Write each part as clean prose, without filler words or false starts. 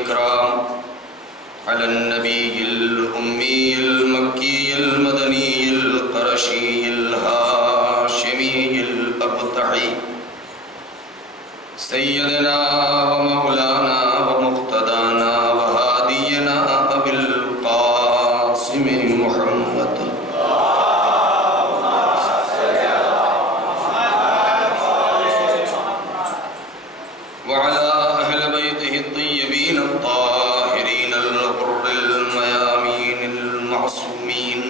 والإكرام على النبي الأمي المكي المدني القرشي الهاشمي الأبطحي سيدنا ومولانا ومقتدانا وهادينا أبي القاسم محمد وعلى أهل بيته الطيبين الطاهرين الغر الميامين المعصومين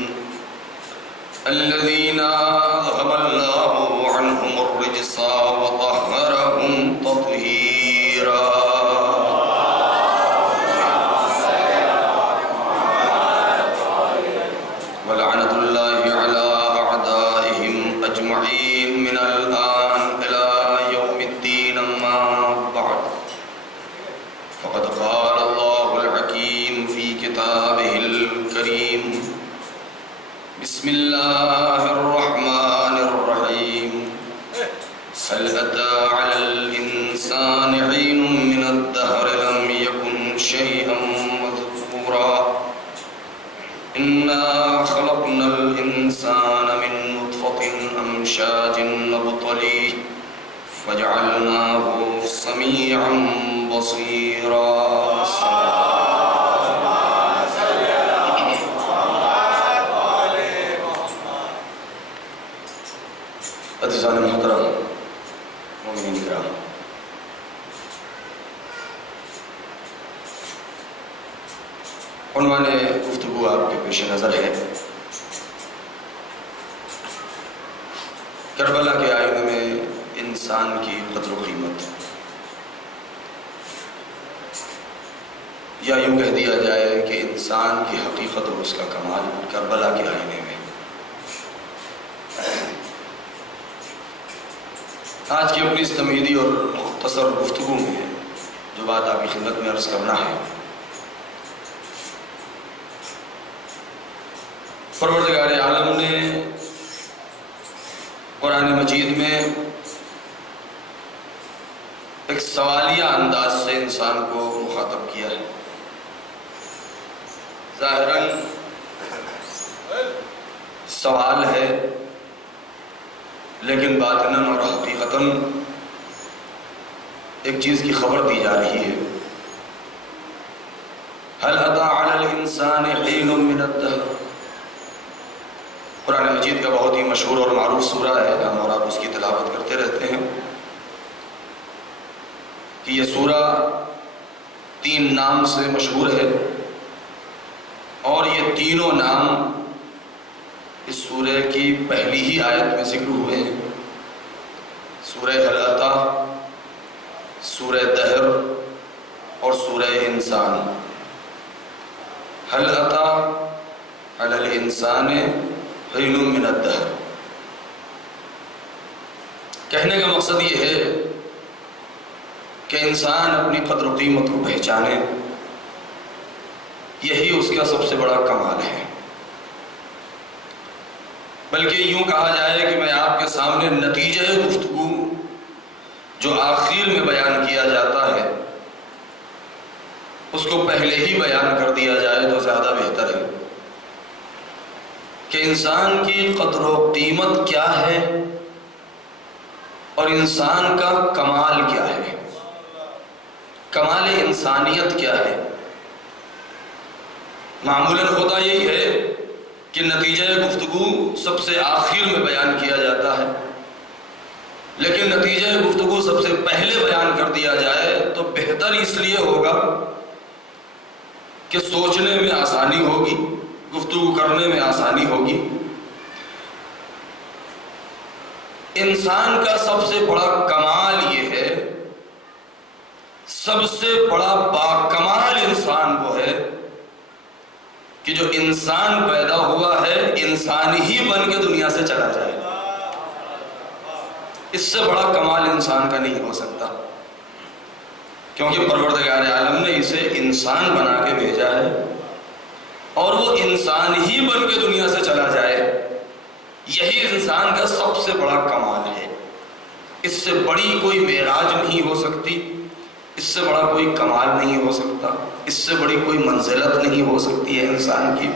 الذين أذهب الله عنهم الرجس وطهرهم تطهيرا ولعنة الله على أعدائهم أجمعين من الآن إلى يوم الدين. أما بعد فقد قال الله الحكيم في كتابه الكريم بسم الله الرحمن الرحيم هل أتى على الإنسان حين من الدهر لم يكن شيئا مذكورا إنا خلقنا الإنسان من نطفة أمشاج نبتليه فجعلناه سميعا بصيرا. عزیزان محترم، مومنین کرام، عنوان گفتگو آپ کے پیش نظر ہے کربلا کے آئینے میں انسان کی قدر و قیمت، یا یوں کہہ دیا جائے کہ انسان کی حقیقت اور اس کا کمال کربلا کے آئینے میں. آج کی اپنی اس تمہیدی اور مختصر گفتگو میں جو بات آپ کی خدمت میں عرض کرنا ہے، پروردگار عالم نے قرآن مجید میں ایک سوالیہ انداز سے انسان کو مخاطب کیا ہے. ظاہراً سوال ہے، لیکن باطناً اور حقیقتاً ایک چیز کی خبر دی جا رہی ہے. هل أتى على الإنسان حين من الدهر. قرآن مجید کا بہت ہی مشہور اور معروف سورہ ہے، ہم اور آپ اس کی تلاوت کرتے رہتے ہیں کہ یہ سورہ 3 نام سے مشہور ہے، اور یہ تینوں نام اس سورہ کی پہلی ہی آیت میں ذکر ہوئے ہیں. سورہ هل أتى، سورہ دہر اور سورہ انسان. هل أتى على الإنسان حين من الدهر. کہنے کا مقصد یہ ہے کہ انسان اپنی قدر و قیمت کو پہچانے، یہی اس کا سب سے بڑا کمال ہے. بلکہ یوں کہا جائے کہ میں آپ کے سامنے نتیجہ گفتگو جو آخر میں بیان کیا جاتا ہے اس کو پہلے ہی بیان کر دیا جائے تو زیادہ بہتر ہے کہ انسان کی قدر و قیمت کیا ہے اور انسان کا کمال کیا ہے، کمال انسانیت کیا ہے. معمولاً ہوتا یہی ہے کہ نتیجہ گفتگو سب سے آخر میں بیان کیا جاتا ہے، لیکن نتیجہ گفتگو سب سے پہلے بیان کر دیا جائے تو بہتر اس لیے ہوگا کہ سوچنے میں آسانی ہوگی، گفتگو کرنے میں آسانی ہوگی. انسان کا سب سے بڑا کمال یہ ہے، سب سے بڑا باکمال انسان وہ ہے کہ جو انسان پیدا ہوا ہے انسان ہی بن کے دنیا سے چلا جائے. اس سے بڑا کمال انسان کا نہیں ہو سکتا، کیونکہ پروردگار عالم نے اسے انسان بنا کے بھیجا ہے اور وہ انسان ہی بن کے دنیا سے چلا جائے. یہی انسان کا سب سے بڑا کمال ہے. اس سے بڑی کوئی معراج نہیں ہو سکتی، اس سے بڑا کوئی کمال نہیں ہو سکتا، اس سے بڑی کوئی منزلت نہیں ہو سکتی ہے انسان کی،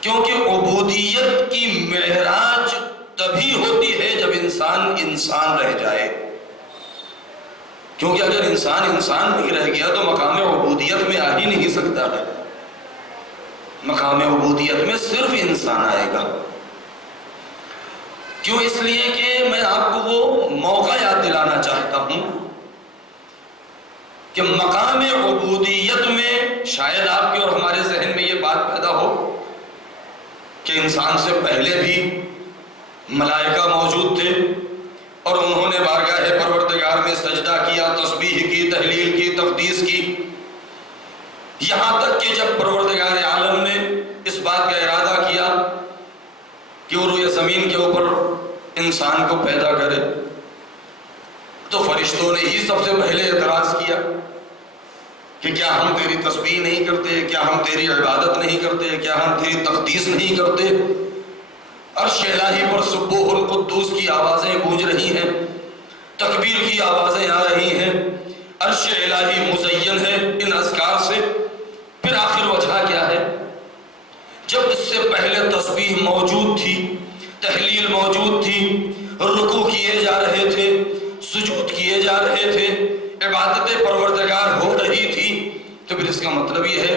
کیونکہ عبودیت کی معراج تبھی ہوتی ہے جب انسان انسان رہ جائے، کیونکہ اگر انسان انسان نہیں رہ گیا تو مقام عبودیت میں آ ہی نہیں سکتا ہے۔ مقام عبودیت میں صرف انسان آئے گا۔ کیوں؟ اس لیے کہ میں آپ کو وہ موقع یاد دلانا چاہتا ہوں کہ مقام عبودیت میں شاید آپ کے اور ہمارے ذہن میں یہ بات پیدا ہو کہ انسان سے پہلے بھی ملائکہ موجود تھے اور انہوں نے بارگاہ پروردگار میں سجدہ کیا، تسبیح کی، تہلیل کی، تقدیس کی، یہاں تک کہ جب پروردگار عالم نے اس بات کا ارادہ کیا کہ وہ روئے زمین کے اوپر انسان کو پیدا کرے تو فرشتوں نے ہی سب سے پہلے اعتراض کیا کہ کیا ہم تیری تسبیح نہیں کرتے، کیا ہم تیری عبادت نہیں کرتے، کیا ہم تیری تقدیس نہیں کرتے؟ عرش الہی پر سبوح القدوس کی آوازیں گونج رہی ہیں، تکبیر کی آوازیں آ رہی ہیں، عرش الہی مزین ہے ان اذکار سے۔ پھر آخر وجہ کیا ہے؟ جب اس سے پہلے تسبیح موجود تھی، تحلیل موجود تھی، رکوع کیے جا رہے تھے، سجود کیے جا رہے تھے، عبادت پروردگار ہو رہی تھی، تو پھر اس کا مطلب یہ ہے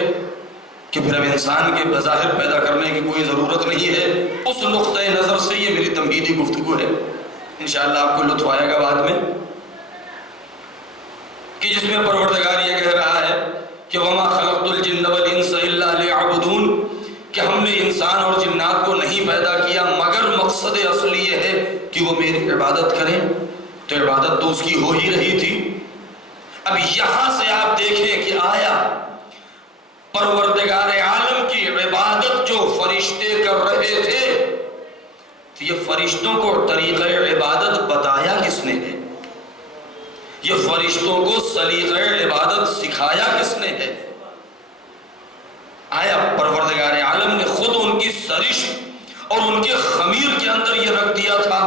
کہ پھر اب انسان کے بظاہر پیدا کرنے کی کوئی ضرورت نہیں ہے۔ اس نقطۂ نظر سے یہ میری تمہیدی گفتگو ہے، انشاءاللہ آپ کو لطف آئے گا بعد میں، کہ جس میں پروردگار یہ کہہ رہا ہے کہ وَمَا خَلَقْتُ الْجِنَّ وَالْإِنسَ إِلَّا لِيَعْبُدُونَ، کہ ہم نے انسان اور جنات کو نہیں پیدا کیا مگر مقصد اصلی یہ ہے کہ وہ میری عبادت کریں، تو عبادت تو اس کی ہو ہی رہی تھی۔ اب یہاں سے آپ دیکھیں کہ آیا پروردگار عالم کی عبادت جو فرشتے کر رہے تھے، تو یہ فرشتوں کو طریقہ عبادت بتایا کس نے ہے؟ یہ فرشتوں کو سلیقہ عبادت سکھایا کس نے ہے؟ آیا پروردگار عالم نے خود ان کی سرشت اور ان کے خمیر کے اندر یہ رکھ دیا تھا؟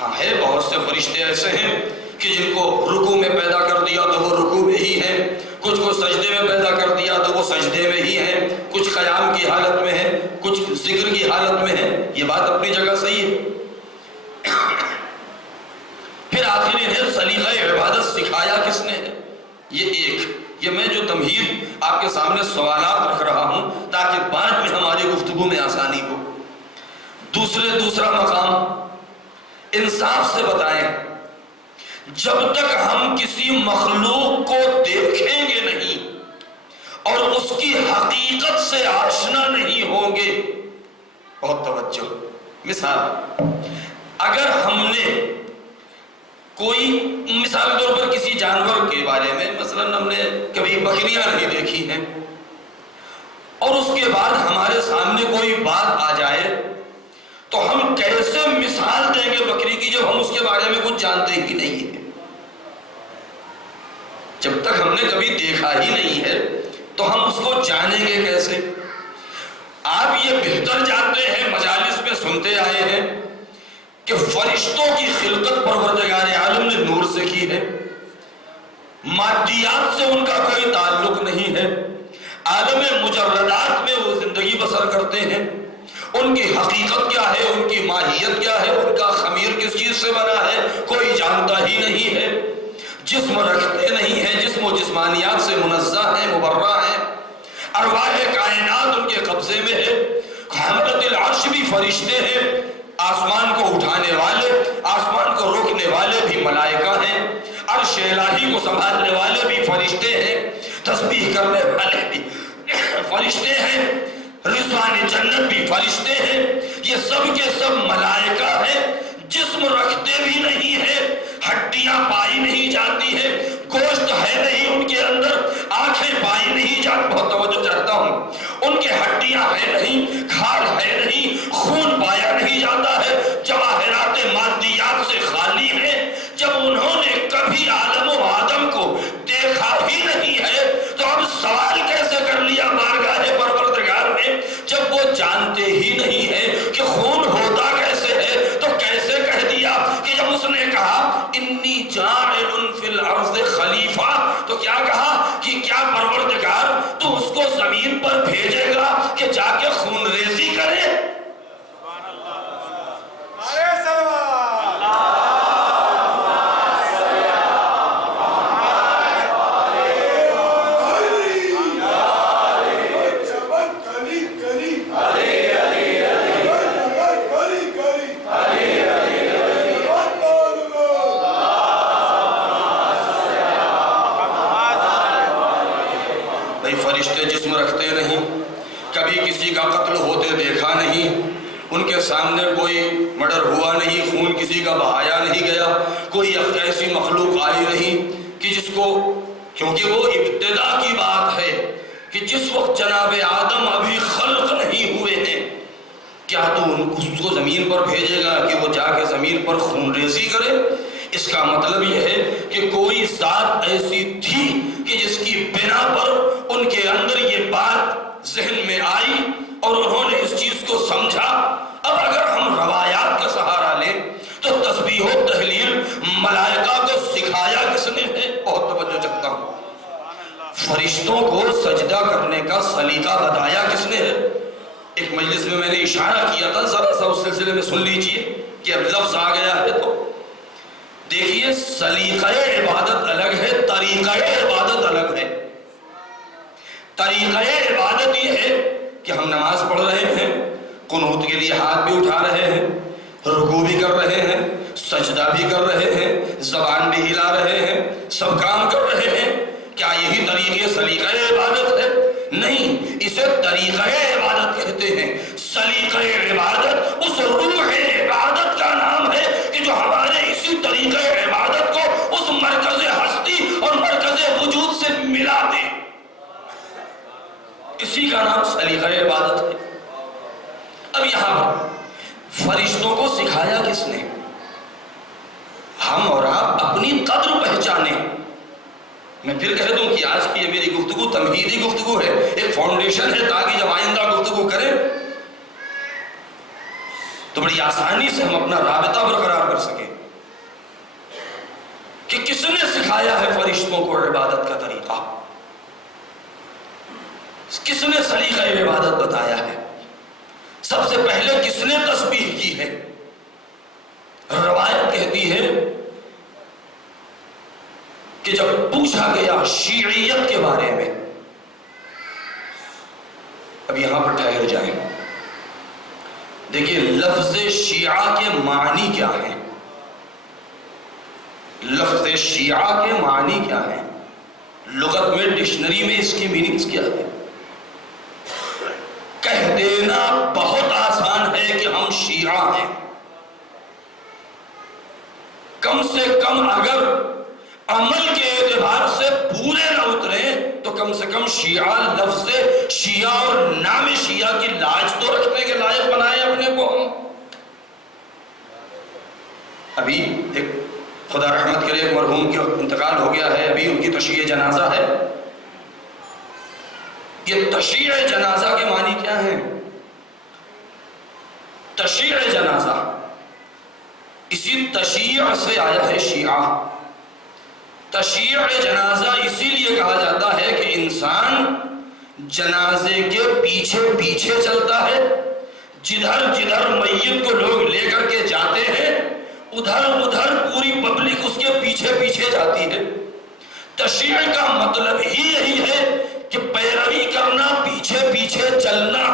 ہاں، ہے بہت سے فرشتے ایسے ہیں کہ جن کو رکوع میں پیدا کر دیا تو وہ رکوع میں ہی ہیں، کچھ کو سجدے میں پیدا کر دیا تو وہ سجدے میں ہی ہیں، کچھ قیام کی حالت میں ہیں، کچھ ذکر کی حالت میں ہیں، یہ بات اپنی جگہ صحیح ہے۔ پھر آخر انہیں سلیقہ عبادت سکھایا کس نے ہے؟ یہ میں جو تمہید آپ کے سامنے سوالات رکھ رہا ہوں تاکہ بعد میں ہماری گفتگو میں آسانی ہو۔ دوسرا مقام انصاف سے بتائیں، جب تک ہم کسی مخلوق کو دیکھیں گے نہیں اور اس کی حقیقت سے آشنا نہیں ہوں گے، بہت توجہ، مثال اگر ہم نے کوئی مثال کے طور پر کسی جانور کے بارے میں، مثلا ہم نے کبھی بکریاں نہیں دیکھی ہیں اور اس کے بعد ہمارے سامنے کوئی بات آ جائے تو ہم کیسے مثال دیں گے بکری کی جب ہم اس کے بارے میں کچھ جانتے ہی نہیں ہیں؟ جب تک ہم نے کبھی دیکھا ہی نہیں ہے تو ہم اس کو جانیں گے کیسے؟ آپ یہ بہتر جانتے ہیں، مجالس میں سنتے آئے ہیں کہ فرشتوں کی خلقت پروردگار عالم نے نور سے کی ہے، مادیات سے ان کا کوئی تعلق نہیں ہے، عالم مجردات میں وہ زندگی بسر کرتے ہیں، ان کی حقیقت کیا ہے، ان کی ماہیت کیا ہے، ان کا خمیر کس چیز سے بنا ہے، کوئی جانتا ہی نہیں ہے، جسم رکھتے نہیں ہیں، جسم و جسمانیات سے منزہ ہیں، مبرہ ہیں، ارواح کائنات ان کے قبضے میں ہے، حملۃ العرش بھی فرشتے ہیں، آسمان کو اٹھانے والے، آسمان کو روکنے والے بھی ملائکہ ہیں، عرش الہی کو سنبھالنے والے بھی فرشتے ہیں، تسبیح کرنے والے بھی فرشتے ہیں، رضوان جنت بھی فرشتے ہیں، یہ سب کے سب ملائکہ ہیں، جسم رکھتے بھی نہیں ہیں، ہڈیاں پائی نہیں جاتی ہیں، گوشت ہے نہیں ان کے اندر، آنکھیں پائی نہیں جاتی، بہت توجہ چاہتا ہوں، ان کے ہڈیاں ہے نہیں، کھال ہے نہیں، خون پایا نہیں جاتا ہے، جواہرات مادیات سے خالی ہیں۔ جب انہوں نے کبھی آدم و آدم کو دیکھا ہی نہیں ہے تو اب سوال کیسے کر لیا بارگاہ پروردگار میں؟ جب وہ جانتے ہی نہیں ہے کہ خون ہوتا کیسے ہے تو کیسے کہہ دیا کہ جب اس نے کہا انی جاعل فی الارض بھئی فرشتے جسم رکھتے نہیں، کبھی کسی کا قتل ہوتے دیکھا نہیں، ان کے سامنے کوئی مرڈر ہوا نہیں، خون کسی کا بہایا نہیں گیا، کوئی ایسی مخلوق آئی نہیں کہ جس کو، کیونکہ وہ ابتدا کی بات ہے کہ جس وقت جناب آدم ابھی خلق نہیں ہوئے ہیں، کیا تو اس کو زمین پر بھیجے گا کہ وہ جا کے زمین پر خون ریزی کرے؟ اس کا مطلب یہ ہے کہ کوئی ذات ایسی تھی کہ جس کی بنا پر ان کے اندر یہ بات ذہن میں آئی اور انہوں نے اس چیز کو سمجھا۔ اب اگر ہم روایات کا سہارا لیں تو تسبیح و تہلیل ملائکہ کو سکھایا کس نے ہے؟ بہت توجہ چاہتا ہوں۔ فرشتوں کو سجدہ کرنے کا سلیقہ بتایا کس نے ہے؟ ایک مجلس میں میں نے اشارہ کیا تھا، ذرا سا اس سلسلے میں سن لیجئے کہ اب لفظ آ گیا ہے تو دیکھیے، سلیقہ عبادت الگ ہے، طریقہ عبادت الگ ہے۔ طریقہ عبادت یہ ہے کہ ہم نماز پڑھ رہے ہیں، قنوت کے لیے ہاتھ بھی اٹھا رہے ہیں، رکوع بھی کر رہے ہیں، سجدہ بھی کر رہے ہیں، زبان بھی ہلا رہے ہیں، سب کام کر رہے ہیں، کیا یہی طریقے سلیقہ عبادت ہے؟ نہیں، اسے طریقہ عبادت کہتے ہیں۔ سلیقہ عبادت اس روح عبادت کا نام ہے کہ جو ہمارے اسی طریقہ عبادت کو اس مرکز ہستی اور مرکز وجود سے ملا دے، اسی کا نام سلیقہ عبادت ہے۔ اب یہاں پر فرشتوں کو سکھایا کس نے؟ ہم اور آپ اپنی قدر پہچانیں۔ میں پھر کہہ دوں کہ آج کی یہ میری گفتگو تمہیدی گفتگو ہے، ایک فاؤنڈیشن ہے تاکہ جب آئندہ گفتگو کریں تو بڑی آسانی سے ہم اپنا رابطہ برقرار کر سکیں کہ کس نے سکھایا ہے فرشتوں کو عبادت کا طریقہ، کس نے سلیقہ عبادت بتایا ہے، سب سے پہلے کس نے تسبیح کی ہے؟ روایت کہتی ہے کہ جب پوچھا گیا شیعیت کے بارے میں، اب یہاں پر ٹھہر جائیں، دیکھیے لفظ شیعہ کے معنی کیا ہیں؟ لفظ شیعہ کے معنی کیا ہیں؟ لغت میں، ڈکشنری میں اس کی میننگز کیا ہے؟ کہہ دینا بہت آسان ہے کہ ہم شیعہ ہیں، کم سے کم اگر عمل کے اعتبار سے پورے نہ اتریں تو کم سے کم شیعہ لفظ شیعہ اور نام شیعہ کی لاج تو رکھنے کے لائق بنائے اپنے کو ہم۔ ابھی ایک خدا رحمت کرے ایک مرحوم کا انتقال ہو گیا ہے، ابھی ان کی تشییع جنازہ ہے۔ یہ تشییع جنازہ کے معنی کیا ہے؟ تشییع جنازہ اسی تشییع سے آیا ہے شیعہ۔ تشییع جنازہ اسی لیے کہا جاتا ہے کہ انسان جنازے کے پیچھے پیچھے چلتا ہے، جدھر جدھر میت کو لوگ لے کر کے جاتے ہیں ادھر ادھر پوری پبلک اس کے پیچھے پیچھے جاتی ہے۔ تشییع کا مطلب ہی یہی ہے کہ پیروی کرنا، پیچھے پیچھے چلنا۔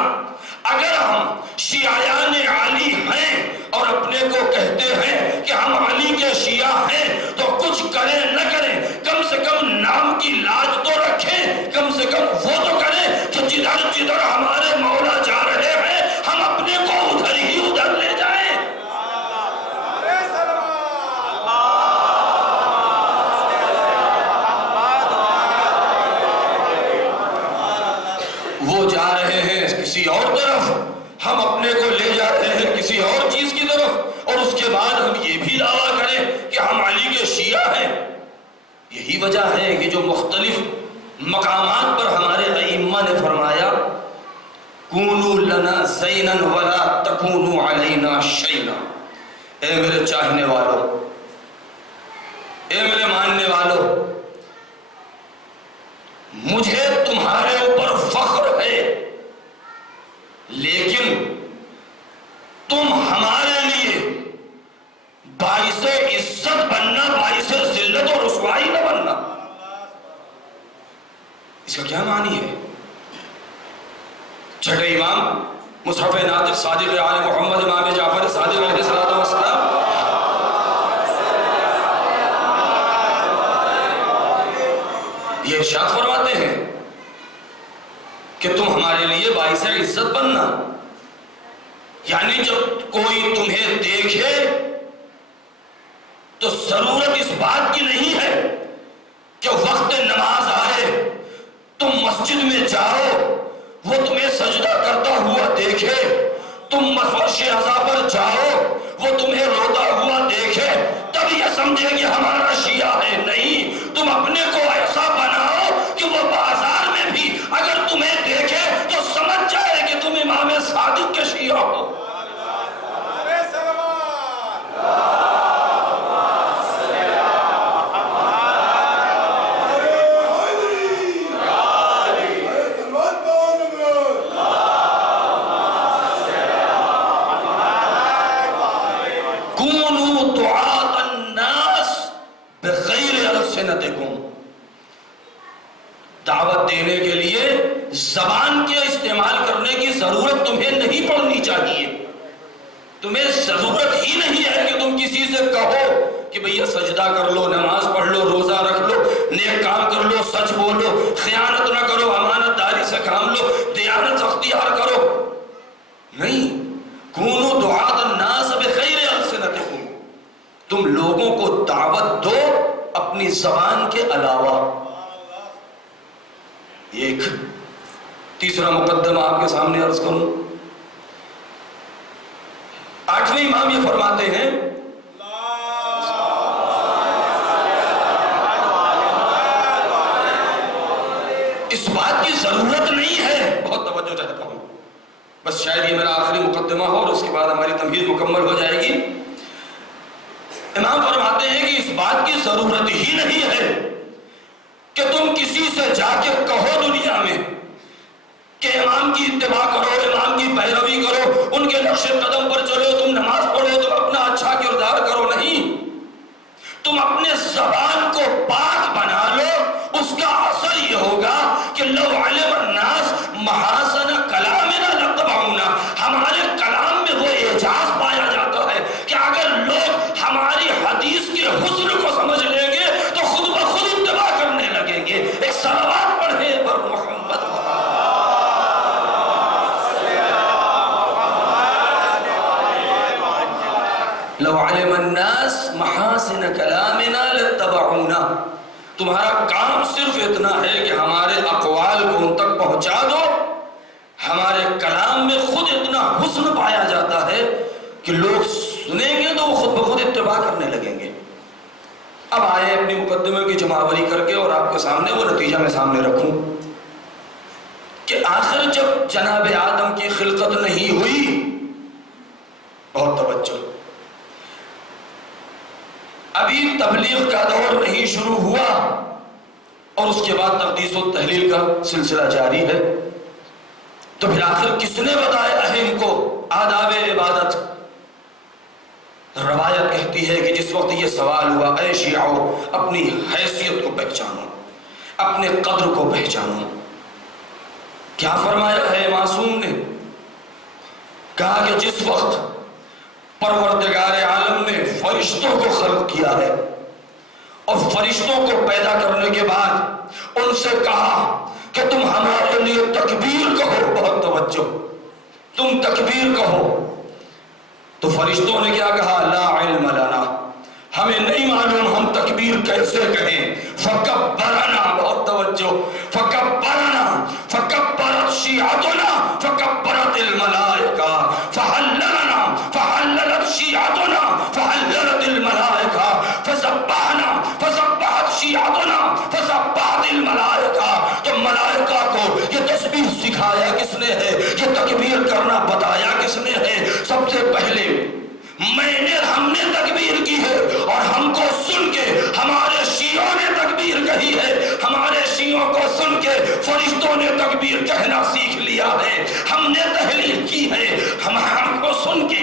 اگر ہم شیعیان علی ہیں اور اپنے کو کہتے ہیں کہ ہم علی کے شیعہ ہیں تو کچھ کریں نہ کریں، کم سے کم نام کی لاج تو رکھیں، کم سے کم وہ تو کریں کہ جدھر جدھر ہمارے مولا جا رہے ہیں ہم اپنے کو ادھر ہی ادھر لے جائیں۔ وہ جا رہے ہیں کسی اور طرف، ہم اپنے کو لے جا رہے ہیں کسی اور چیز کی طرف، اور اس کے بعد ہم یہ بھی دعویٰ کریں کہ ہم علی کے شیعہ ہیں۔ یہی وجہ ہے کہ جو مختلف مقامات پر ہمارے ائمہ نے فرمایا کونوا لنا زینا ولا تکونوا علینا شینا، اے میرے چاہنے والوں، اے میرے ماننے والوں، مجھے تمہارے اوپر فخر ہے لیکن تم ہمارے لیے باعث عزت بننا، باعث ذلت اور رسوائی نہ بننا۔ اس کا کیا معنی ہے؟ چھٹے امام مصحف ناطق صادق آل محمد امام جعفر صادق علیہ السلام یہ ارشاد فرماتے ہیں کہ تم ہمارے لیے باعث عزت بننا. یعنی جب کوئی تمہیں دیکھے تو ضرورت اس بات کی نہیں ہے کہ وقت نماز آئے تم مسجد میں جاؤ، وہ تمہیں سجدہ کرتا ہوا دیکھے، تم فرش عزا پر جاؤ وہ تمہیں روتا ہوا دیکھے تب یہ سمجھے کہ ہمارا شیعہ ہے. نہیں، تم اپنے کو ایسا بناؤ کہ وہ بازار میں بھی اگر تمہیں دیکھے تو سمجھ جائے کہ تم امام صادق کے شیعہ ہو. دعوت دینے کے لیے زبان کے استعمال کرنے کی ضرورت تمہیں نہیں پڑنی چاہیے. تمہیں ضرورت ہی نہیں ہے کہ تم کسی سے کہو کہ بھئی سجدہ کر لو، نماز پڑھ لو، روزہ رکھ لو، نیک کام کر لو، سچ بولو، خیانت نہ کرو، امانت داری سے کام لو، دیانت اختیار کرو. نہیں، کونوا دعاة الناس بخیر السنتکم، تم لوگوں کو دعوت دو اپنی زبان کے علاوہ. ایک تیسرا مقدمہ آپ کے سامنے عرض کروں. 8ویں امام یہ فرماتے ہیں اس بات کی ضرورت نہیں ہے، بہت توجہ چاہتا ہوں، بس شاید یہ میرا آخری مقدمہ ہو اور اس کے بعد ہماری تمہید مکمل ہو جائے گی. امام فرماتے ہیں کہ اس بات کی ضرورت ہی نہیں ہے کہ تم کسی سے جا کے کہو دنیا میں کہ امام کی اتباع کرو، امام کی پیروی کرو، ان کے نقش قدم پر چلو، تم نماز پڑھو، تم اپنا اچھا کردار کرو. نہیں، تم اپنے زبان کو پاک بنا لو. اس کا اثر یہ ہوگا کہ لو علم الناس محاسن کلامنا لاتبعونا، ہمارے کلام میں وہ اعجاز پایا جاتا ہے کہ اگر لوگ ہماری حدیث کے حسن کو سمجھ لیں گے تو خود بخود اتباع کرنے لگیں گے. ایک صلوات پڑھے پر محمد. لو علم الناس محاسن کلامنا لاتبعونا، تمہارا کام صرف اتنا ہے کہ ہمارے اقوال کو ان تک پہنچا دو. ہمارے کلام میں خود اتنا حسن پایا جاتا ہے کہ لوگ سنیں گے تو وہ خود بخود اتباع کرنے لگیں گے. اب آئے اپنی مقدمے کی جمعآوری کر کے اور آپ کے سامنے وہ نتیجہ میں سامنے رکھوں کہ آخر جب جناب آدم کی خلقت نہیں ہوئی، بہت توجہ، ابھی تبلیغ کا دور نہیں شروع ہوا اور اس کے بعد تقدیس و تحلیل کا سلسلہ جاری ہے، تو پھر آخر کس نے بتایا ہے ان کو آداب عبادت؟ روایت کہتی ہے کہ جس وقت یہ سوال ہوا، اے شیعو اپنی حیثیت کو پہچانو، اپنے قدر کو پہچانو، کیا فرمایا ہے معصوم نے؟ کہا کہ جس وقت پروردگار عالم نے فرشتوں کو خلق کیا ہے اور فرشتوں کو پیدا کرنے کے بعد ان سے کہا کہ تم ہمارے لیے تکبیر کہو، بہت توجہ، تم تکبیر کہو، تو فرشتوں نے کیا کہا؟ لا علم لنا، ہمیں نہیں معلوم ہم تکبیر کیسے کہیں. فکبرنا، بہت توجہ، فکبرنا، فکبرت شیعتنا، فکبرت الملائکہ، فحللنا، فحللت شیعتنا، فحللت الملائکہ، فسبحنا، فسبحت شیعتنا، فسبحت الملائکہ. تو ملائکہ کو یہ تسبیح سکھایا کس نے ہے؟ یہ تکبیر کرنا بتایا کس نے ہے؟ سب سے پہلے ہم نے تکبیر کی ہے اور ہم کو سن کے ہمارے شیعوں نے تکبیر کہی ہے. ہمارے شیعوں کو سن کے فرشتوں نے تکبیر کہنا سیکھ لیا ہے. ہم نے تحلیل کی ہے، ہم کو سن کے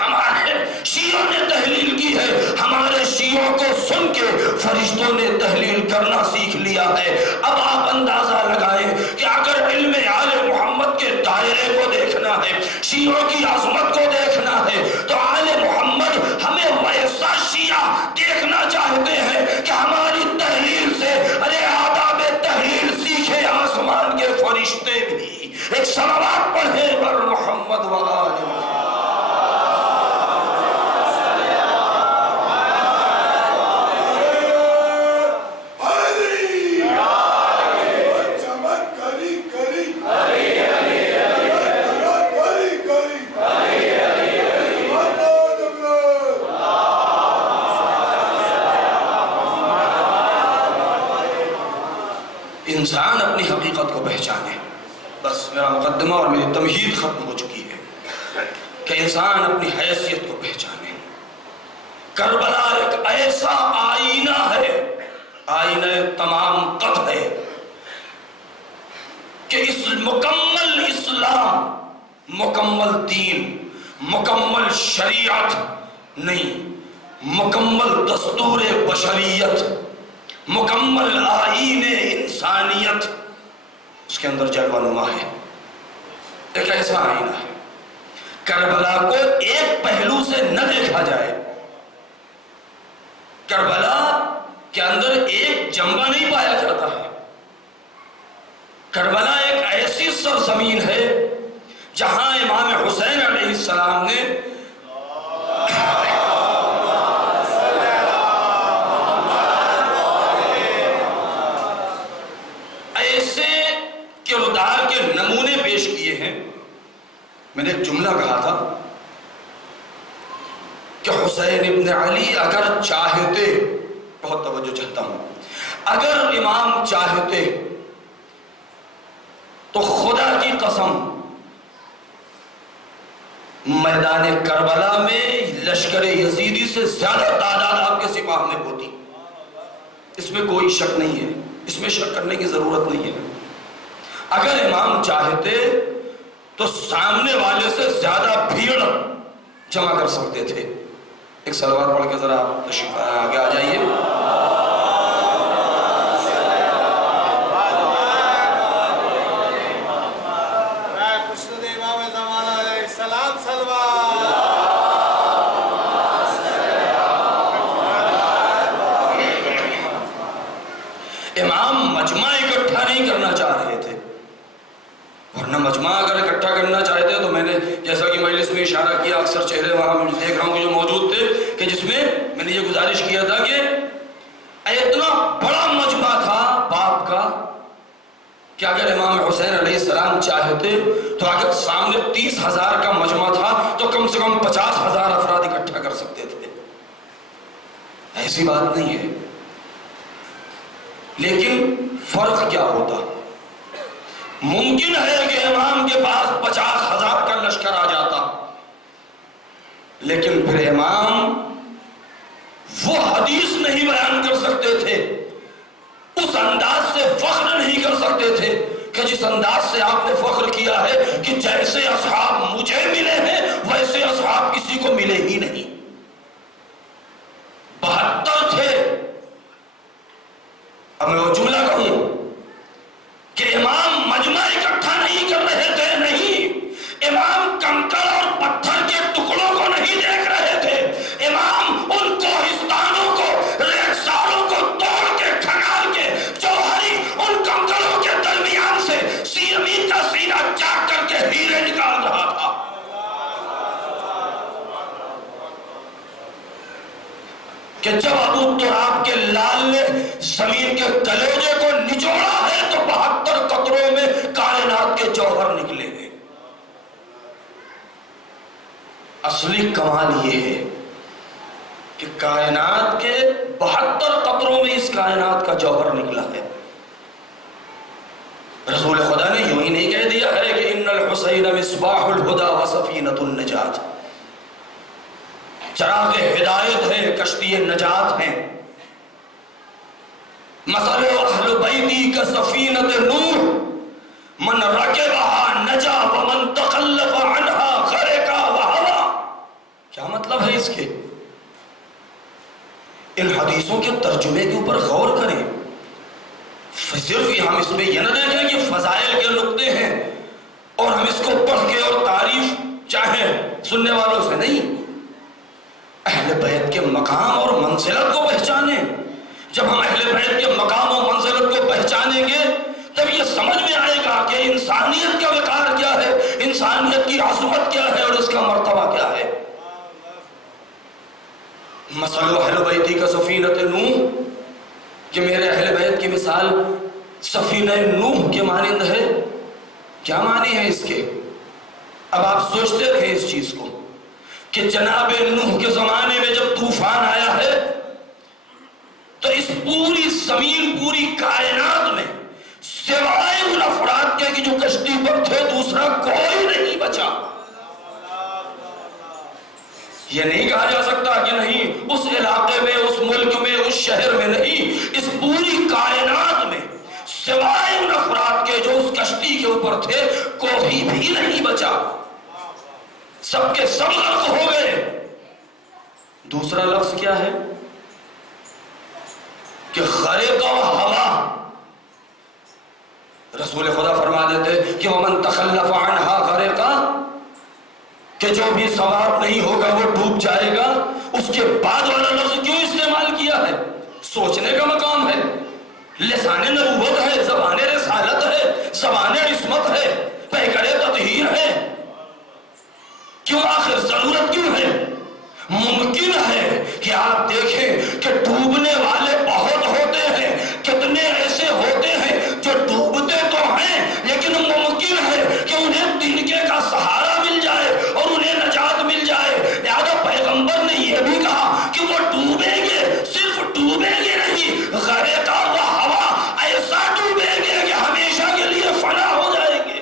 ہمارے شیعوں نے تحلیل کی ہے، ہمارے شیعوں کو سن کے فرشتوں نے تحلیل کرنا سیکھ لیا ہے. اب آپ اندازہ لگائیں کہ اگر علم آل محمد کے دائرے کو دیکھنا ہے، شیعوں کی عظمت کو دیکھنا ہے، تو آل محمد ہمیں ویسا شیعہ دیکھنا چاہتے ہیں کہ ہماری تحلیل سے ارے آداب تحلیل سیکھے آسمان کے فرشتے انسان اپنی حقیقت کو پہچانے. بس میرا مقدمہ اور میری تمہید ختم ہو چکی ہے کہ انسان اپنی حیثیت کو پہچانے. کربلا ایک ایسا آئینہ ہے، آئینہ تمام قد ہے کہ اس مکمل اسلام، مکمل دین، مکمل شریعت نہیں، مکمل دستور بشریت، مکمل آئین انسانیت اس کے اندر جلوہ نما ہے. ایک ایسا آئینہ ہے. کربلا کو ایک پہلو سے نہ دیکھا جائے. کربلا کے اندر ایک جنبہ نہیں پایا جاتا ہے. کربلا ایک ایسی سرزمین ہے جہاں امام حسین علیہ السلام نے ایسے کردار کے نمونے پیش کیے ہیں. میں نے ایک جملہ کہا تھا کہ حسین ابن علی اگر چاہتے، بہت توجہ چاہتا ہوں، اگر امام چاہتے تو خدا کی قسم میدان کربلا میں لشکر یزیدی سے زیادہ تعداد آپ کے سپاہ میں ہوتی. اس میں کوئی شک نہیں ہے، اس میں شک کرنے کی ضرورت نہیں ہے. اگر امام چاہتے تو سامنے والے سے زیادہ بھیڑ جمع کر سکتے تھے. ایک صلوات پڑھ کے ذرا تشریف آگے آ جائیے. امام مجمع اکٹھا نہیں کرنا چاہ رہے تھے، ورنہ مجمع اگر اکٹھا کرنا چاہتے تو میں نے جیسا کہ مجلس میں اشارہ کیا، اکثر چہرے وہاں میں دیکھ رہا ہوں کہ جو موجود تھے، کہ جس میں میں نے یہ گزارش کیا تھا کہ اتنا بڑا مجمع تھا باپ کا کہ اگر امام حسین علیہ السلام چاہتے تو اگر سامنے 30,000 کا مجمع تھا تو کم سے کم 50,000 افراد اکٹھا کر سکتے تھے. ایسی بات نہیں ہے. لیکن فرق کیا ہوتا؟ ممکن ہے کہ امام کے پاس 50,000 کا لشکر آ جاتا، لیکن پھر امام وہ حدیث نہیں بیان کر سکتے تھے، اس انداز سے فخر نہیں کر سکتے تھے کہ جس انداز سے آپ نے فخر کیا ہے کہ جیسے اصحاب مجھے ملے ہیں ویسے اصحاب کسی کو ملے ہی نہیں. 72 تھے. اب میں وہ جملہ کہوں کہ امام مجمع اکٹھا نہیں کر رہے تھے، نہیں، امام کنکر اور پتھر کے ٹکڑوں کو نہیں دیکھ رہے تھے. امام ان کوہستانوں کو، ریگستانوں کو توڑ کے کھنگال کے جوہری ان کنکروں کے درمیان سے زمین کا سینہ چاک کر کے ہیرے نکال رہا تھا. کہ جب ابو تراب کے لال نے زمین کے کلیجے کو نچوڑا ہے تو 72 قطروں میں کائنات کے جوہر نکلے گے. اصلی کمال یہ ہے کہ کائنات کے 72 قطروں میں اس کائنات کا جوہر نکلا ہے. رسول خدا نے یوں ہی نہیں کہہ دیا ہے کہ ان الحسین مصباح الہدی و سفینۃ النجات، چراغ ہدایت ہے، کشتی نجات ہے. مثل اہل بیتی کا سفینۃ نوح من رکبها نجا ومن تخلف عنها غرق وہوا. کیا مطلب ہے اس کے؟ ان حدیثوں کے ترجمے کے اوپر غور کریں. صرف ہم اس میں یہ نہ دیکھیں کہ فضائل کے نقطے ہیں اور ہم اس کو پڑھ کے اور تعریف چاہیں سننے والوں سے، نہیں، اہل بیت کے مقام اور منزلت کو پہچانیں. جب ہم اہل بیت کے مقام اور منزلت کو پہچانیں گے تب یہ سمجھ میں آئے گا کہ انسانیت کا وقار کیا ہے، انسانیت کی عظمت کیا ہے اور اس کا مرتبہ کیا ہے. مثل اہل بیتی کا سفینۃ نوح، کہ میرے اہل بیت کی مثال سفینہ نوح کے مانند ہے. کیا معنی ہے اس کے؟ اب آپ سوچتے رہے اس چیز کو کہ جناب نوح کے زمانے میں جب طوفان آیا ہے تو اس پوری زمین، پوری کائنات میں سوائے ان افراد کے کہ جو کشتی پر تھے دوسرا کوئی نہیں بچا۔ یہ نہیں کہا جا سکتا کہ نہیں اس علاقے میں، اس ملک میں، اس شہر میں نہیں، اس پوری کائنات میں سوائے ان افراد کے جو اس کشتی کے اوپر تھے کوئی بھی نہیں بچا، سب کے سب غرق ہو گئے۔ دوسرا لفظ کیا ہے کہ غرق ہوا۔ رسول خدا فرما دیتے کہ ومن تخلف عنہا غرقا، کہ جو بھی سوار نہیں ہوگا وہ ڈوب جائے گا۔ اس کے بعد والا لفظ کیوں استعمال کیا ہے؟ سوچنے کا مقام ہے، لسان نبوت ہے، زبان رسالت ہے، زبان عصمت ہے، پیکڑ تطہیر ہے۔ کیوں؟ آخر ضرورت کیوں ہے؟ ممکن ہے کہ آپ دیکھیں کہ ڈوبنے والے بہت ہوتے ہیں، کتنے ایسے ہوتے ہیں جو ڈوبتے تو ہیں لیکن ممکن ہے کہ انہیں تنکے کا سہارا مل جائے اور انہیں نجات مل جائے۔ لہذا پیغمبر نے یہ بھی کہا کہ وہ ڈوبیں گے، صرف ڈوبیں گے نہیں، غرقا و ہوا، ایسا ڈوبیں گے کہ ہمیشہ کے لیے فنا ہو جائیں گے۔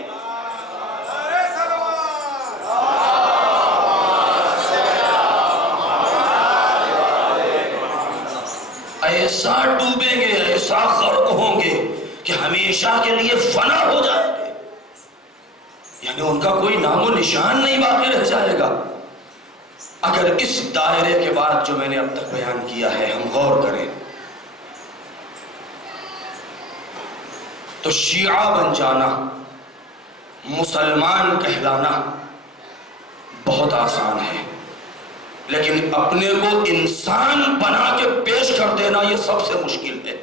ایسا ڈوبیں گے، ایسا غرق ہوں گے کہ ہمیشہ کے لیے فنا ہو جائیں گے، یعنی ان کا کوئی نام و نشان نہیں باقی رہ جائے گا۔ اگر اس دائرے کے بعد جو میں نے اب تک بیان کیا ہے ہم غور کریں تو شیعہ بن جانا، مسلمان کہلانا بہت آسان ہے، لیکن اپنے کو انسان بنا کے پیش کر دینا یہ سب سے مشکل ہے،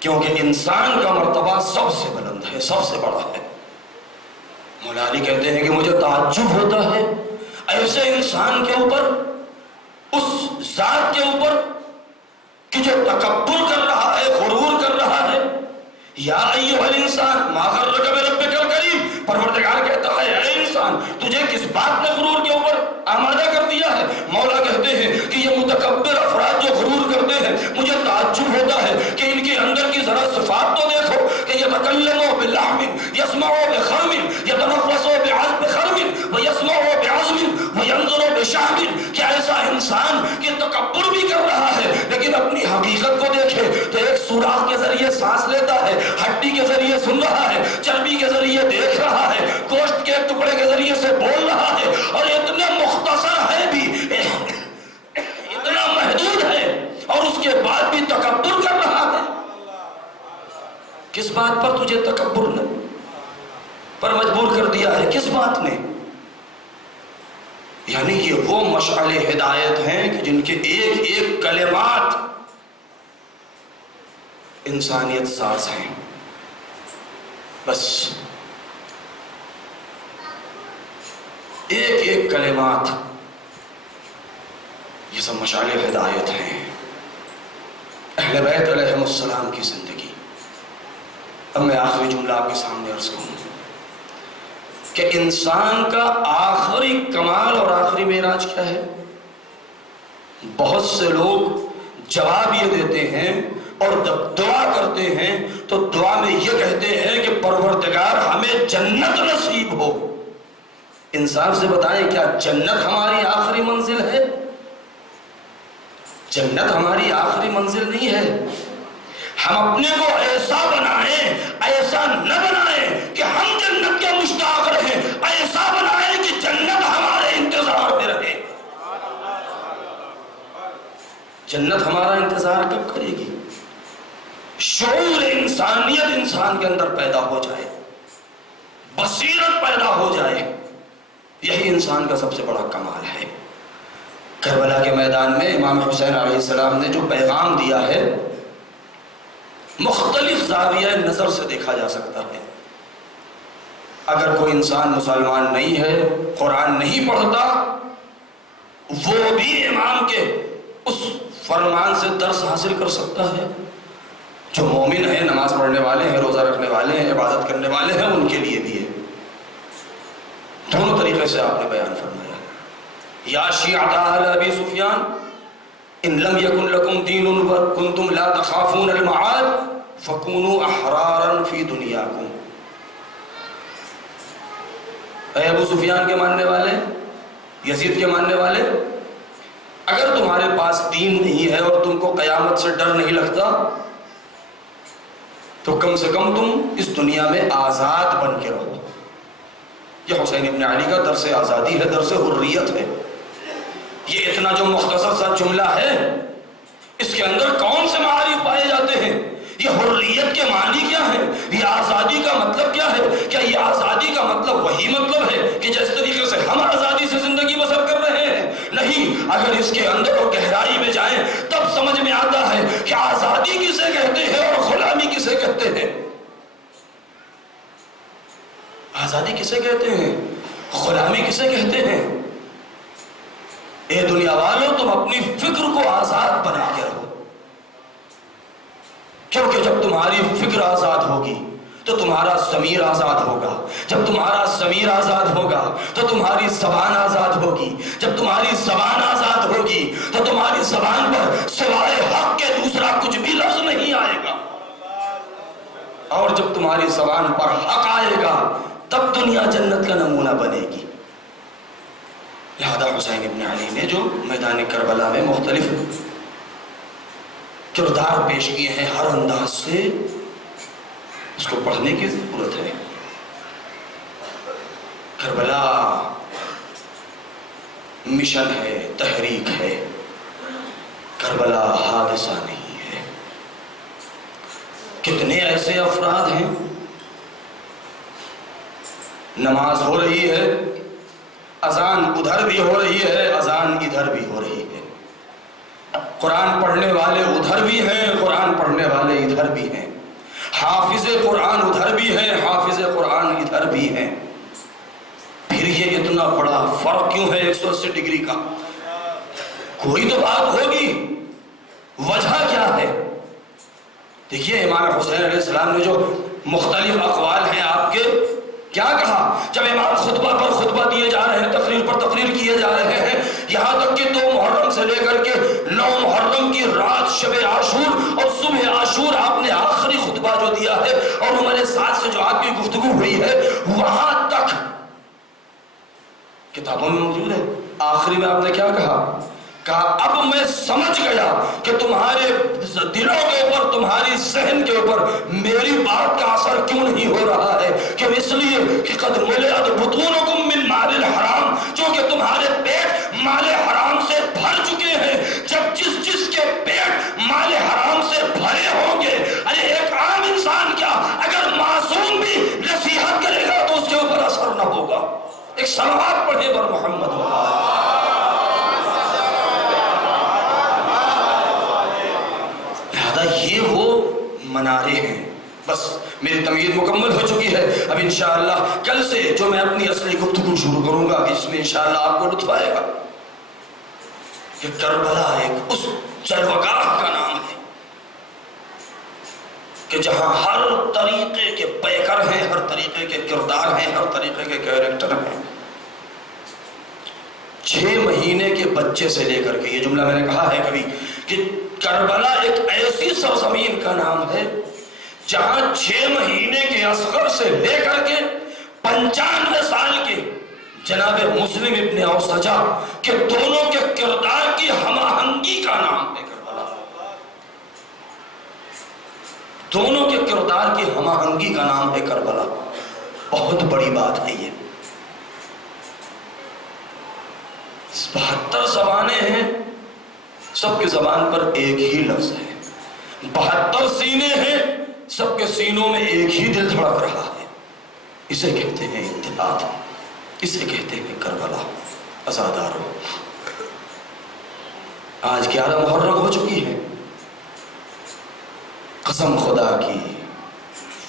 کیونکہ انسان کا مرتبہ سب سے بلند ہے، سب سے بڑا ہے۔ مولا علی کہتے ہیں کہ مجھے تعجب ہوتا ہے ایسے انسان کے اوپر، اس ذات کے اوپر کہ جو تکبر کر رہا ہے، غرور کر رہا ہے۔ یا ایھا الانسان ما غرک بربک الکریم، پروردگار کہتا ہے اے انسان تجھے کس بات نے غرور کے اوپر آمادہ کر دیا ہے؟ مولا کہتے ہیں کہ یہ متکبر افراد جو غرور کرتے ہیں مجھے تعجب ہوتا ہے کہ ان کے اندر کی ذرا صفات تو دیکھو کہ یتکلموا بلحم یسمعوا بخرم یتنفسوا بعذب خرم ویسمعوا بعزم وینظروا بشحم۔ کیا ایسا انسان کہ تکبر بھی کر رہا ہے لیکن اپنی حقیقت کو دیکھے تو ایک سوراخ کے ذریعے سانس لیتا ہے، ہڈی کے ذریعے سن رہا ہے، چربی کے ذریعے دیکھ رہا ہے، گوشت کے ٹکڑے کے ذریعے سے بول رہا ہے، اور اتنے مختصر ہے بھی، اتنا محدود ہے، اور اس کے بعد بھی تکبر کر رہا ہے۔ کس بات پر تجھے تکبر نے پر مجبور کر دیا ہے؟ کس بات نے؟ یعنی یہ وہ مشعل ہدایت ہیں کہ جن کے ایک ایک کلمات انسانیت ساز ہیں۔ بس ایک ایک کلمات یہ سب مشعل ہدایت ہیں، اہل بیت علیہم السلام کی زندگی۔ اب میں آخری جملہ آپ کے سامنے عرض کروں کہ انسان کا آخری کمال اور آخری معراج کیا ہے؟ بہت سے لوگ جواب یہ دیتے ہیں اور جب دعا کرتے ہیں تو دعا میں یہ کہتے ہیں کہ پروردگار ہمیں جنت نصیب ہو۔ انصاف سے بتائیں کیا جنت ہماری آخری منزل ہے؟ جنت ہماری آخری منزل نہیں ہے۔ ہم اپنے کو ایسا بنائیں، ایسا نہ بنائیں کہ ہم جنت کے مشتاق رہیں، ایسا بنائیں کہ جنت ہمارے انتظار میں رہے۔ جنت ہمارا انتظار کب کرے گی؟ شعور انسانیت انسان کے اندر پیدا ہو جائے، بصیرت پیدا ہو جائے، یہی انسان کا سب سے بڑا کمال ہے۔ کربلا کے میدان میں امام حسین علیہ السلام نے جو پیغام دیا ہے مختلف زاویہ نظر سے دیکھا جا سکتا ہے۔ اگر کوئی انسان مسلمان نہیں ہے، قرآن نہیں پڑھتا، وہ بھی امام کے اس فرمان سے درس حاصل کر سکتا ہے۔ جو مومن ہیں، نماز پڑھنے والے ہیں، روزہ رکھنے والے ہیں، عبادت کرنے والے ہیں، ان کے لیے بھی ہے۔ دونوں طریقے سے آپ نے بیان فرمایا۔ یا شیعۃ اہل ابی سفیان ان لم یکن لکم دین کنتم لا تخافون المعاد فَكُونُوا أَحْرَارًا فِي دُنْيَاكُمْ۔ اے ابو سفیان کے ماننے والے، یزید کے ماننے والے، اگر تمہارے پاس دین نہیں ہے اور تم کو قیامت سے ڈر نہیں لگتا تو کم سے کم تم اس دنیا میں آزاد بن کے رہو۔ یہ حسین ابن علی کا درس آزادی ہے، درس حریت ہے۔ یہ اتنا جو مختصر سا جملہ ہے، اس کے اندر کون سے معارف پائے جاتے ہیں؟ یہ حریت کے معنی کیا ہے؟ یہ آزادی کا مطلب کیا ہے؟ کیا یہ آزادی کا مطلب وہی مطلب ہے کہ جس طریقے سے ہم آزادی سے زندگی بسر کر رہے ہیں؟ نہیں، اگر اس کے اندر اور گہرائی میں جائیں تب سمجھ میں آتا ہے کہ آزادی کسے کہتے ہیں اور غلامی کسے کہتے ہیں۔ آزادی کسے کہتے ہیں، غلامی کسے کہتے ہیں؟ اے دنیا والوں، تم اپنی فکر کو آزاد بنا کے رہو، کیونکہ جب تمہاری فکر آزاد ہوگی تو تمہارا ضمیر آزاد ہوگا، جب تمہارا ضمیر آزاد ہوگا تو تمہاری زبان آزاد ہوگی، جب تمہاری زبان آزاد ہوگی تو تمہاری زبان پر سوائے حق کے دوسرا کچھ بھی لفظ نہیں آئے گا، اور جب تمہاری زبان پر حق آئے گا تب دنیا جنت کا نمونہ بنے گی۔ لہذا حسین ابن علی نے جو میدان کربلا میں مختلف کردار پیش کیے ہیں، ہر انداز سے اس کو پڑھنے کی ضرورت ہے۔ کربلا مشن ہے، تحریک ہے، کربلا حادثہ نہیں ہے۔ کتنے ایسے افراد ہیں، نماز ہو رہی ہے، اذان ادھر بھی ہو رہی ہے، اذان ادھر بھی ہو رہی ہے، قرآن پڑھنے والے ادھر بھی ہیں، قرآن پڑھنے والے ادھر بھی ہیں، حافظ قرآن ادھر بھی ہیں، حافظ قرآن ادھر بھی ہیں، پھر یہ اتنا بڑا فرق کیوں ہے 180 ڈگری کا؟ کوئی تو بات ہوگی، وجہ کیا ہے؟ دیکھیے امام حسین علیہ السلام نے جو مختلف اقوال ہیں آپ کے، کیا کہا؟ جب امام خطبہ پر خطبہ دیے جا رہے ہیں، تقریر پر تقریر کیے جا رہے ہیں، یہاں تک کہ 2 محرم سے لے کر کے 9 محرم کی رات شب عاشور اور صبح عاشور آپ نے آخری خطبہ جو دیا ہے اور عمر سعد سے جو آپ کی گفتگو ہوئی ہے، وہاں تک کتابوں میں موجود ہے۔ آخری میں آپ نے کیا کہا؟ کہا اب میں سمجھ گیا کہ تمہارے دلوں کے اوپر، تمہاری ذہن کے اوپر میری بات کا اثر کیوں نہیں ہو رہا ہے، کہ اس لیے کہ قد ملئت بطونکم من مال الحرام، چونکہ تمہارے پیٹ مال حرام سے بھر چکے ہیں۔ جب جس کے پیٹ مال حرام سے بھرے ہوں گے، ارے ایک عام انسان کیا، اگر معصوم بھی نصیحت کرے گا تو اس کے اوپر اثر نہ ہوگا۔ ایک صلوات پڑھے بر محمد یہ وہ منارے ہیں۔ بس میری تمہید مکمل ہو چکی ہے، اب انشاءاللہ کل سے جو میں اپنی اصلی گفتگو شروع کروں گا، جس میں انشاءاللہ آپ کو لطف آئے گا، کہ کربلا ایک اس چرواگاہ کا نام ہے کہ جہاں ہر طریقے کے پیکر ہیں، ہر طریقے کے کردار ہیں، ہر طریقے کے کیریکٹر ہیں۔ 6 مہینے کے بچے سے لے کر کے، یہ جملہ میں نے کہا ہے کبھی کہ کربلا ایک ایسی سرزمین کا نام ہے جہاں 6 مہینے کے اصغر سے لے کر کے 95 سال کے جناب مسلم ابن اوسجا کہ دونوں کے کردار کی ہم آہنگی کا نام ہے کربلا۔ دونوں کے کردار کی ہم آہنگی کا نام ہے کربلا۔ بہت بڑی بات ہے یہ۔ 72 زبانیں ہیں، سب کے زبان پر ایک ہی لفظ ہے۔ 72 سینے ہیں، سب کے سینوں میں ایک ہی دل دھڑک رہا ہے۔ اسے کہتے ہیں اتحاد، اسے کہتے ہیں کربلا۔ عزادارو، آج 11 محرم ہو چکی ہے۔ قسم خدا کی،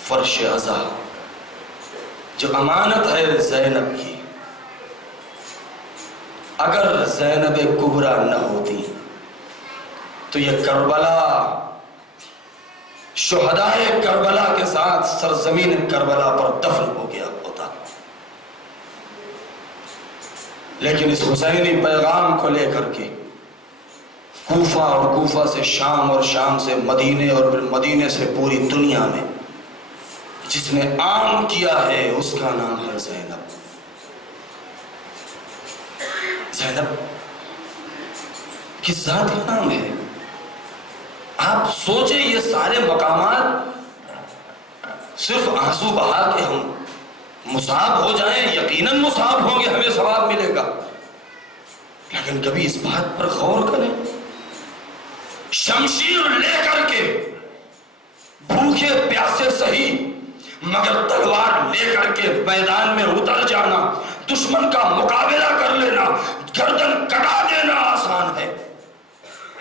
فرش عزا جو امانت ہے زینب کی، اگر زینب کبریٰ نہ ہوتی تو یہ کربلا شہدائے کربلا کے ساتھ سرزمین کربلا پر دفن ہو گیا ہوتا۔ لیکن اس حسینی پیغام کو لے کر کے کوفہ اور کوفہ سے شام اور شام سے مدینے اور پھر مدینے سے پوری دنیا میں جس نے عام کیا ہے اس کا نام ہے زینب۔ زینب کس ذات کا نام ہے؟ آپ سوچیں یہ سارے مقامات صرف آنسو بہا کے ہم مصاب ہو جائیں، یقیناً مصاب ہوں گے، ہمیں ثواب ملے گا، لیکن کبھی اس بات پر غور کریں، شمشیر لے کر کے بھوکے پیاسے سہی مگر تلوار لے کر کے میدان میں اتر جانا، دشمن کا مقابلہ کر لینا، گردن کٹا دینا آسان ہے،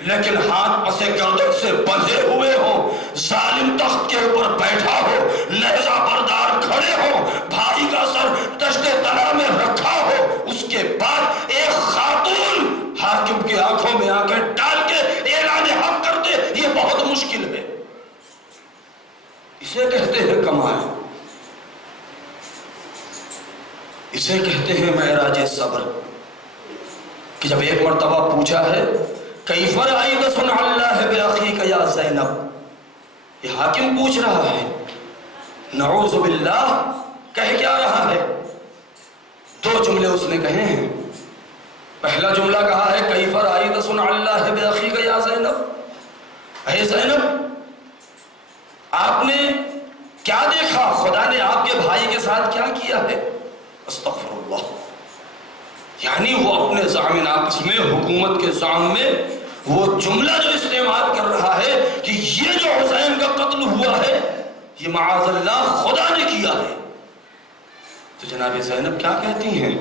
لیکن ہاتھ پسے گردن سے بندھے ہوئے ہو، ظالم تخت کے اوپر بیٹھا ہو، نیزہ بردار کھڑے ہو، بھائی کا سر دشت تنا میں رکھا ہو، اس کے بعد ایک خاتون حاکم کی آنکھوں میں آنکھیں ڈال کے اعلان حق کرتے، یہ بہت مشکل ہے۔ اسے کہتے ہیں کمال، اسے کہتے ہیں معراج صبر، کہ جب ایک مرتبہ پوچھا ہے کیف رأیت صنع اللہ بأخیک یا زینب، یہ حاکم پوچھ رہا ہے، نعوذ باللہ کہہ کیا رہا ہے؟ دو جملے اس نے کہے ہیں۔ پہلا جملہ کہا ہے کیف رأیت صنع اللہ بأخیک یا زینب، اے زینب آپ نے کیا دیکھا، خدا نے آپ کے بھائی کے ساتھ کیا کیا ہے؟ استغفر اللہ، یعنی وہ اپنے زعم ناقص میں، حکومت کے زعم میں وہ جملہ جو استعمال کر رہا ہے کہ یہ جو حسین کا قتل ہوا ہے یہ معاذ اللہ خدا نے کیا ہے، تو جناب زینب کیا کہتی ہیں؟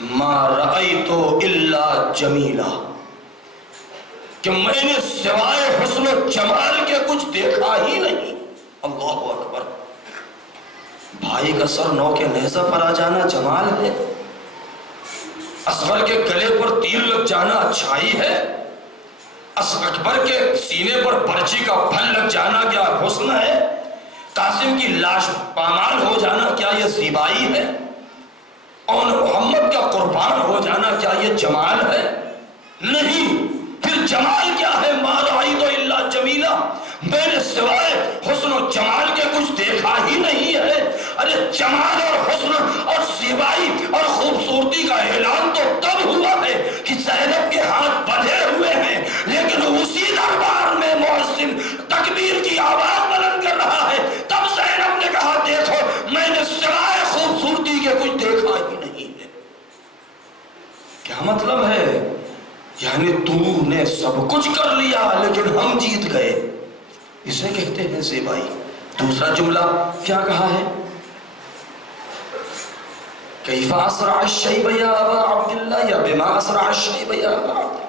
ما رأیت الا جمیلا، کہ میں نے سوائے حسن و جمال کے کچھ دیکھا ہی نہیں۔ اللہ اکبر، بھائی کا سر نو کے نیزہ پر آ جانا جمال ہے، اصغر کے گلے پر تیر لگ جانا اچھائی ہے، اکبر کے سینے پر پرچی کا پھل لگ جانا کیا حسن ہے، قاسم کی لاش پامال ہو جانا کیا یہ زیبائی ہے، اور محمد کا قربان ہو جانا کیا یہ جمال ہے؟ نہیں، پھر جمال کیا ہے؟ ما رأیت الا جمیلا، میں نے سوائے حسن و جمال کے کچھ دیکھا ہی نہیں ہے۔ ارے جمال اور حسن اور زیبائی اور خوبصورتی کا اعلان تو تب ہوا ہے کہ زینب کے ہاتھ بندھے ہوئے ہیں، لیکن اسی دربار میں مؤذن تکبیر کی آواز بلند کر رہا ہے، تب زینب نے کہا دیکھو میں نے سوائے خوبصورتی کے کچھ دیکھا ہی نہیں ہے۔ کیا مطلب ہے؟ یعنی تو نے سب کچھ کر لیا لیکن ہم جیت گئے، اسے کہتے ہیں زیبائی۔ دوسرا جملہ کیا کہا ہے؟ کیف اسرع الشیب یا ابا عبداللہ یا بما اسرع الشیب یا ابا عبداللہ،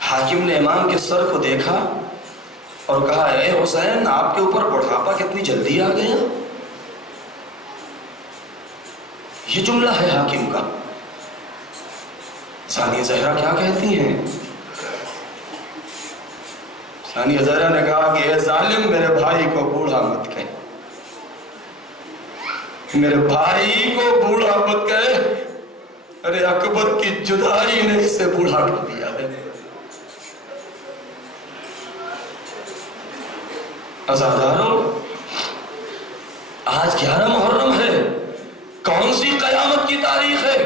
حاکم نے امام کے سر کو دیکھا اور کہا اے حسین آپ کے اوپر بڑھاپا کتنی جلدی آ گیا، یہ جملہ ہے حاکم کا۔ ثانیہ زہرا کیا کہتی ہیں؟ ثانیہ زہرا نے کہا کہ اے ظالم میرے بھائی کو بوڑھا مت کہے، میرے بھائی کو بوڑھا مت کہے، ارے اکبر کی جدائی نے اسے بوڑھا کر دیا ہے۔ عزاداروں، آج 11 محرم ہے، کون سی قیامت کی تاریخ ہے؟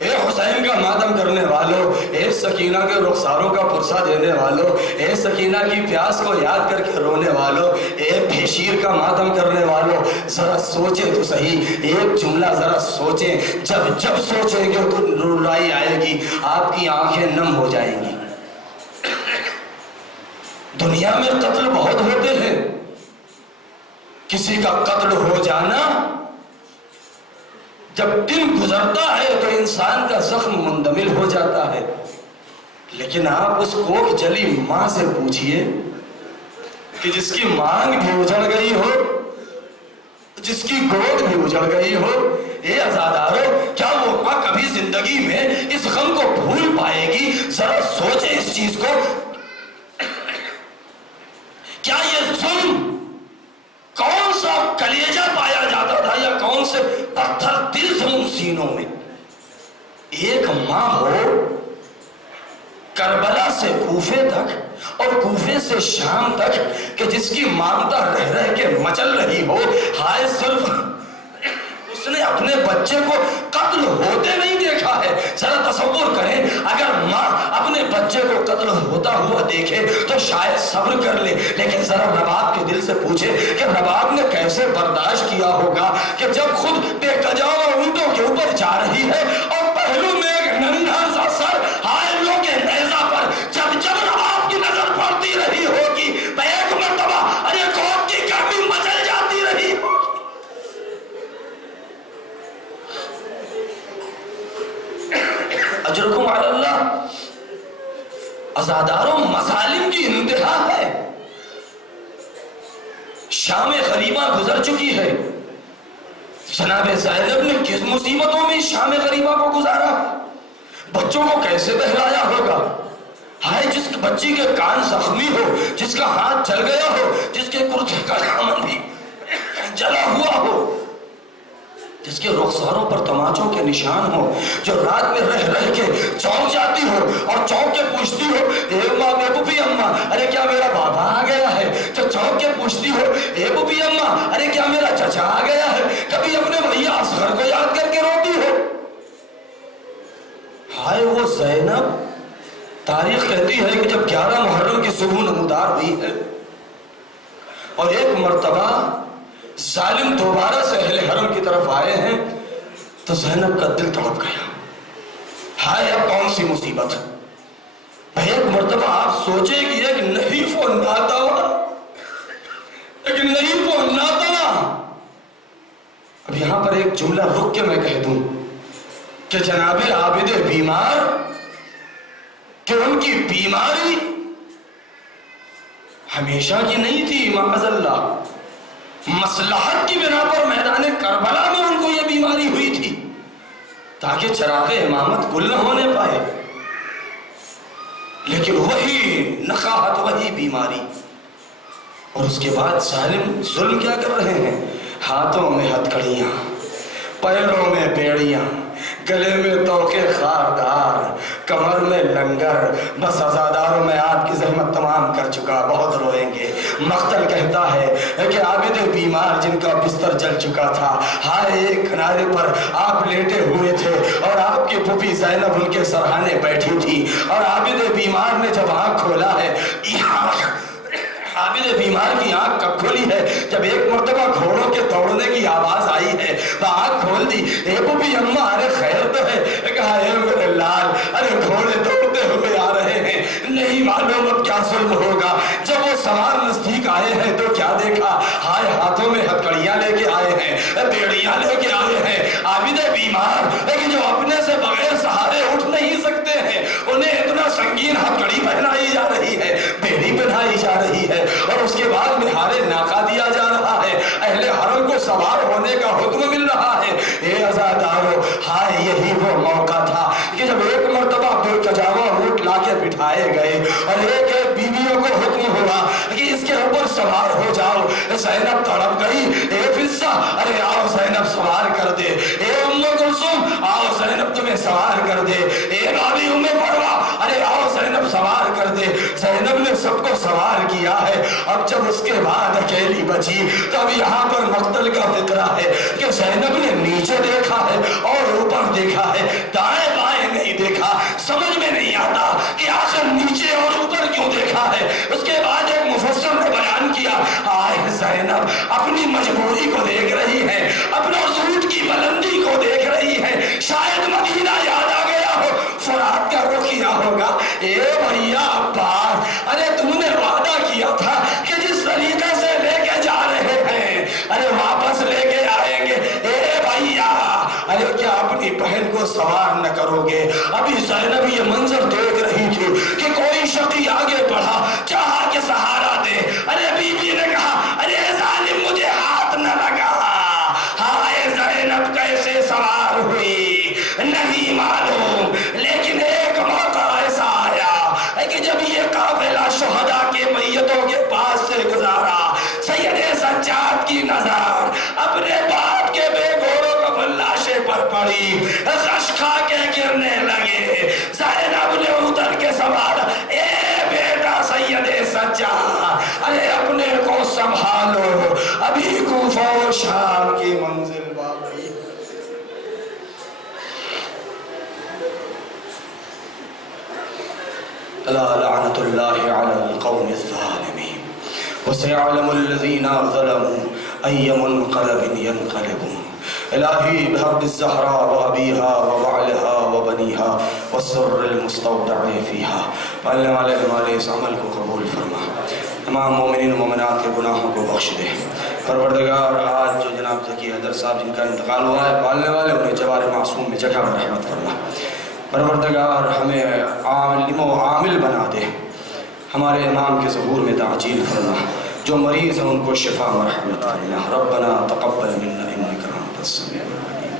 اے حسین کا ماتم کرنے والوں، اے سکینہ کے رخساروں کا پرسہ دینے والوں، اے سکینہ کی پیاس کو یاد کر کے رونے والوں، اے بھیشیر کا ماتم کرنے والوں، ذرا سوچیں تو صحیح، ایک جملہ ذرا سوچیں، جب سوچیں گے تو رلائی آئے گی، آپ کی آنکھیں نم ہو جائیں گی۔ دنیا میں قتل بہت ہوتے ہیں، کسی کا قتل ہو جانا جب دن گزرتا ہے تو انسان کا زخم مندمل ہو جاتا ہے، لیکن آپ اس کوکھ جلی ماں سے پوچھئے کہ جس کی مانگ بھی اجڑ گئی ہو، جس کی گود بھی اجڑ گئی ہو، اے عزادارو کیا وہ ماں کبھی زندگی میں اس غم کو بھول پائے گی؟ ذرا سوچیں اس چیز کو، کیا یہ ظلم کون سا کلیجہ پایا جاتا تھا یا کون سے پتھر دل تھے ان سینوں میں؟ ایک ماں ہو کربلا سے کوفے تک اور کوفے سے شام تک کہ جس کی مانتا رہ رہ کے مچل رہی ہو، ہائے صرف اس نے اپنے بچے کو قتل ہوتے نہیں دیکھا ہے۔ ذرا تصور کریں اگر ماں اپنے بچے کو قتل ہوتا ہوا دیکھے تو شاید صبر کر لے، لیکن ذرا رباب کے دل سے پوچھے کہ رباب نے کیسے برداشت کیا ہوگا کہ جب خود بے قجاؤ اونٹوں کے اوپر جا رہی ہے اور پہلو میں ایک ننھا سا سر حائلوں کے نیزہ پر جب رباب کی نظر پڑتی رہی ہوگی، ایک مرتبہ ارے قوم کی گرمی مچل جاتی رہی ہوگی۔ اجرکم علی اللہ، عزاداروں مظالم کی انتہا ہے۔ شام غریبہ گزر چکی ہے، جناب زینب نے کس مصیبتوں میں شام غریبہ کو گزارا، بچوں کو کیسے بہلایا ہوگا۔ ہائے جس بچی کے کان زخمی ہو، جس کا ہاتھ جل گیا ہو، جس کے کرتے کا دامن بھی جلا ہوا ہو، جس کے رخساروں پر تماچوں کے نشان ہو، جو رات میں رہ رہ کے چونک جاتی ہو اور چونک کے پوچھتی ہو اے ماں بے پوپی اماں ارے کیا میرا بابا آ گیا ہے، جو چونک کے پوچھتی ہو اے پوپی اماں ارے کیا میرا چچا آ گیا ہے، کبھی اپنے بھیا اصغر کو یاد کر کے روتی ہو۔ ہائے وہ زینب، تاریخ کہتی ہے کہ جب 11 محرم کی صبح نمودار ہوئی ہے اور ایک مرتبہ ظالم دوبارہ سے اہل حرم کی طرف آئے ہیں تو زینب کا دل تڑپ گیا۔ ہائے اب کون سی مصیبت، ایک مرتبہ آپ سوچیں کہ ایک نحیف و ناتواں اب یہاں پر ایک جملہ رک کے میں کہہ دوں کہ جناب عابد بیمار کہ ان کی بیماری ہمیشہ کی نہیں تھی، معاذ اللہ مصلحت کی بنا پر میدان کربلا میں ان کو یہ بیماری ہوئی تھی تاکہ چراغ امامت گل نہ ہونے پائے، لیکن وہی نخاہت، وہی بیماری، اور اس کے بعد ظالم ظلم کیا کر رہے ہیں، ہاتھوں میں ہتھکڑیاں، پیروں میں بیڑیاں، گلے میں توقے خاردار، کمر میں لنگر، بس عزاداروں میں آپ کی زحمت تمام کر چکا، بہت روئیں گے۔ مقتل کہتا ہے کہ عابد بیمار جن کا بستر جل چکا تھا، ہائے ایک کنارے پر آپ لیٹے ہوئے تھے اور آپ کی پھوپھی زینب ان کے سرہانے بیٹھی تھی، اور عابد بیمار نے جب آنکھ کھولا ہے، عابد بیمار کی آنکھ کب کھولی ہے، جب ایک مرتبہ گھوڑوں کے دوڑنے کی آواز آئی ہے تو آنکھ کھول دی، اے پھوپھی اماں ارے خیر تو ہے، کہا اے میرے لال ارے گھوڑے دوڑتے ہوئے آ رہے ہیں، نہیں معلوم اب کیا ظلم ہوگا۔ جب وہ سوار نزدیک آئے ہیں تو کیا دیکھا، ہائے ہاتھوں میں ہتھکڑیاں لے کے آئے ہیں، بیڑیاں لے کے آئے ہیں، عابد بیمار لیکن جو اپنے سے بغیر سہارے اٹھ نہیں سکتے ہیں، انہیں اتنا سنگین ہتھکڑی پہنائی جا رہی ہے، بیڑی پہنائی جا رہی ہے، اور اس کے بعد مہار ناقہ دیا جا رہا ہے، اہل حرم کو سوار ہونے کا حکم مل رہا ہے۔ اے عزادارو، ہائے یہی وہ موقع تھا کہ جب ایک مرتبہ برکجاوا اونٹ لا کے بٹھائے گئے اور ایک ایک بیویوں کو حکم ہوا کہ اس کے اوپر سوار ہو جاؤ۔ زینب تڑپ گئی، اے فضہ ارے آؤ زینب سوار کر دے، اے ام کلثوم آؤ زینب تمہیں سوار کر دے، اے بابی ام فروہ ارے آؤ زینب سوار کر دے۔ زینب نے سب کو سوار کیا ہے۔ اب جب اس کے بعد اکیلی بچی تب یہاں پر مقتل کا فکرہ ہے کہ زینب نے نیچے دیکھا ہے اور اوپر دیکھا ہے، دائیں بائیں نہیں دیکھا، سمجھ میں نہیں آتا کہ آخر نیچے اور اوپر کیوں دیکھا ہے۔ اس کے بعد ایک مفسر نے بیان کیا، آئے زینب اپنی مجبوری کو دیکھ رہی ہے، اپنا سوٹ کی بلندی کو دیکھ رہی ہے، شاید مدینہ یاد آ گیا ہو، فرات کا رخ کیا ہوگا، اے بھیا عباس ارے تم نے وعدہ کیا تھا کہ جس طریقے سے لے کے جا رہے ہیں ارے واپس لے کے آئیں گے، اے بھیا ارے کیا اپنی بہن کو سوار نہ کرو گے۔ ابھی زینب یہ منظر دیکھ رہی تھی کہ کوئی شقی آگے بڑھا، چاہا کہ سہارا دے، ارے بی بی نے کہا ارے ظالم مجھے ہاتھ نہ لگا۔ ہائے زینب کیسے سوار ہوئی نہیں معلوم، لیکن ایک موقع ایسا آیا کہ جب یہ قافلہ شہداء کے میتوں کے پاس سے گزارا، سید سجاد کی نظر اپنے باپ کے بے گھوڑوں کفن لاشے پر پڑی، غش کھا کے گرنے لگے۔ زینب نے اتر کے سوار جا، ارے اپنے کو سنبھالو، ابھی کوفہ و شام کی منزل باقی۔ الا لعنت اللہ علی القوم الظالمین وسيعلم الذين ظلموا أي منقلب ينقلبون۔ الہی بحق الزہراء وابیہا وبعلہا وبنیہا والسر المستودع فیہا، پالنے والے ہمارے اس عمل کو قبول فرما، تمام مومنین و مومنات کے گناہوں کو بخش دے۔ پروردگار آج جو جناب ذکی حیدر صاحب جن کا انتقال ہوا ہے، پالنے والے انہیں جوار معصوم میں جگہ میں رحمت فرما۔ پروردگار ہمیں عالم و عامل بنا دے، ہمارے امام کے ظہور میں تعجیل فرما، جو مریض ہیں ان کو شفا و رحمت فرما۔ ربنا تقبل منا انک انت السمیع العلیم۔